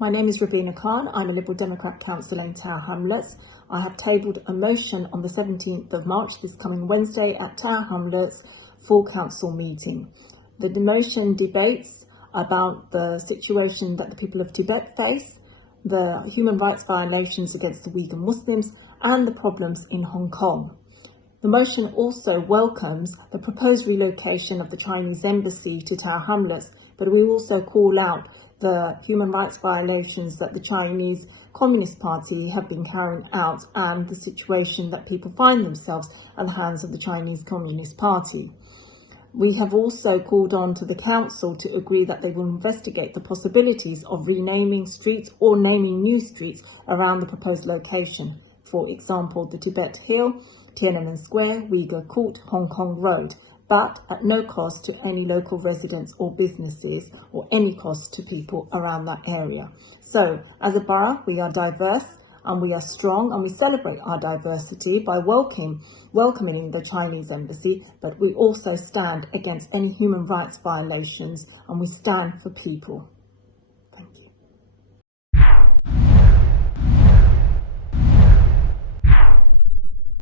My name is Rabina Khan. I'm a Liberal Democrat councillor in Tower Hamlets. I have tabled a motion on the 17th of March, this coming Wednesday, at Tower Hamlets full council meeting. The motion debates about the situation that the people of Tibet face, the human rights violations against the Uyghur Muslims, and the problems in Hong Kong. The motion also welcomes the proposed relocation of the Chinese embassy to Tower Hamlets, but we also call out the human rights violations that the Chinese Communist Party have been carrying out and the situation that people find themselves at the hands of the Chinese Communist Party. We have also called on to the council to agree that they will investigate the possibilities of renaming streets or naming new streets around the proposed location. For example, the Tibet Hill, Tiananmen Square, Uyghur Court, Hong Kong Road, but at no cost to any local residents or businesses or any cost to people around that area. So, as a borough, we are diverse and we are strong, and we celebrate our diversity by welcoming the Chinese embassy, but we also stand against any human rights violations and we stand for people.